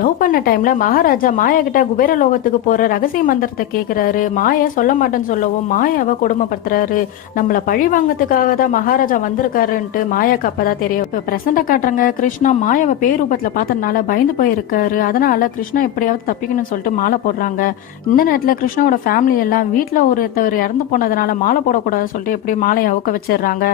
Love பண்ண டைம்ல மகாராஜா மாயா கிட்ட குபேர லோகத்துக்கு போற ரகசிய மந்திரத்தை கேக்குறாரு. மாயா சொல்ல மாட்டேன்னு சொல்லவும் மாயாவை கொடுமைப்படுத்துறாரு. நம்மள பழி வாங்கறதுக்காக தான் மகாராஜா வந்திருக்காருன்ட்டு மாயாக்கு அப்பதான் தெரியும். இப்ப பிரசண்ட காட்டுறாங்க. கிருஷ்ணா மாயாவை பேரூபத்துல பார்த்ததுனால பயந்து போயிருக்காரு. அதனால கிருஷ்ணா எப்படியாவது தப்பிக்கணும்னு சொல்லிட்டு மாலை போடுறாங்க. இந்த நேரத்துல கிருஷ்ணாவோட ஃபேமிலி எல்லாம் வீட்டுல ஒருத்தவர் இறந்து போனதுனால மாலை போடக்கூடாதுன்னு சொல்லிட்டு எப்படி மாலையை அவுக்க வச்சிடுறாங்க.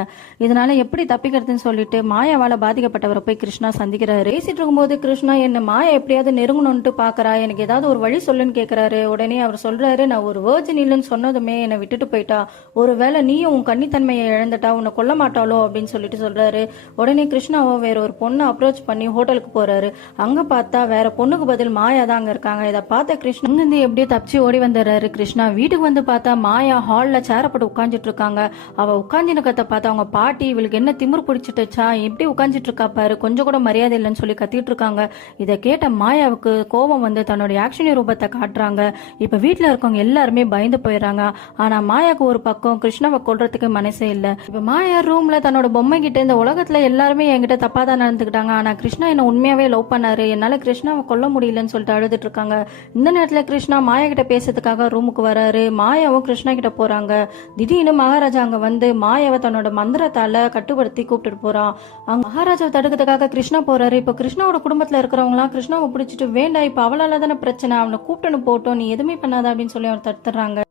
இதனால எப்படி தப்பிக்கிறதுன்னு சொல்லிட்டு மாயாவால பாதிக்கப்பட்டவரை போய் கிருஷ்ணா சந்திக்கிறாரு. பேசிட்டு இருக்கும்போது கிருஷ்ணா என்ன மாயா எப்படியாவது நெருங்கணும்ட்டு பாக்குறா, எனக்கு ஏதாவது ஒரு வழி சொல்லுன்னு கேக்குறாரு. உடனே அவர் சொல்றாரு, நான் ஒரு வேர்ஜின் இல்லைன்னு சொன்னதுமே என்னை விட்டுட்டு போயிட்டா, ஒருவேளை நீயும் உன் கன்னித்தன்மையை இழந்துட்டா உன்னை கொல்ல மாட்டாளோ அப்படின்னு சொல்லிட்டு சொல்றாரு. உடனே கிருஷ்ணாவோ வேற ஒரு பொண்ணை அப்ரோச் பண்ணி ஹோட்டலுக்கு போறாரு. அங்க பார்த்தா வேற பொண்ணுக்கு பதில் மாயா தான் அங்க இருக்காங்க. இதை பார்த்த கிருஷ்ணா இருந்து எப்படியோ தப்பிச்சு ஓடி வந்துடுறாரு. கிருஷ்ணா வீட்டுக்கு வந்து பார்த்தா மாயா ஹால்ல சேரப்பட்டு உட்காந்துட்டு இருக்காங்க. அவ உட்காந்துனக்கத்தை பார்த்தா அவங்க பாட்டி இவளுக்கு என்ன திமிரு பிடிச்சிட்டுச்சா, எப்படி உட்காந்துட்டு இருக்கா பாரு, கொஞ்சம் கூட மரியாதை இல்லைன்னு சொல்லி கத்திட்டு இருக்காங்க. இதை கேட்ட மாயாவுக்கு கோபம் வந்து தன்னுடைய ஆக்ஷனி ரூபத்தை காட்டுறாங்க. இப்ப வீட்டுல இருக்கவங்க எல்லாருமே பயந்து போயிடுறாங்க. ஆனா மாயாவுக்கு ஒரு பக்கம் கிருஷ்ணாவை கொல்றதுக்கு மனசே இல்ல. இப்ப மாயா ரூம்ல தன்னோட பொம்மை கிட்ட இந்த உலகத்துல எல்லாருமே என்கிட்ட தப்பா தான் நடந்துக்கிட்டாங்க, ஆனா கிருஷ்ணா என்ன உண்மையாவே லவ் பண்ணாரு, என்னால கிருஷ்ணாவை கொல்ல முடியலன்னு சொல்லிட்டு அழுதுட்டு இருக்காங்க. இந்த நேரத்துல கிருஷ்ணா மாயா கிட்ட பேசுறதுக்காக ரூமுக்கு வராரு. மாயாவும் கிருஷ்ணா கிட்ட போறாங்க. திடீர்னு மகாராஜா அங்க வந்து மாயாவை தன்னோட மந்திரத்தால கட்டுப்படுத்தி கூப்பிட்டு போறான். அங்க மகாராஜாவை தடுக்கிறதுக்காக கிருஷ்ணா போறாரு. இப்ப கிருஷ்ணாவோட குடும்பத்துல இருக்கிறவங்க எல்லாம் கிருஷ்ணாவை பிடிச்சிட்டு வேண்டாம், இப்ப அவளால தானே பிரச்சனை, அவனை கூப்பிட்டுன்னு போட்டோம், நீ எதுவுமே பண்ணாத அப்படின்னு சொல்லி அவர் தடுத்துறாங்க.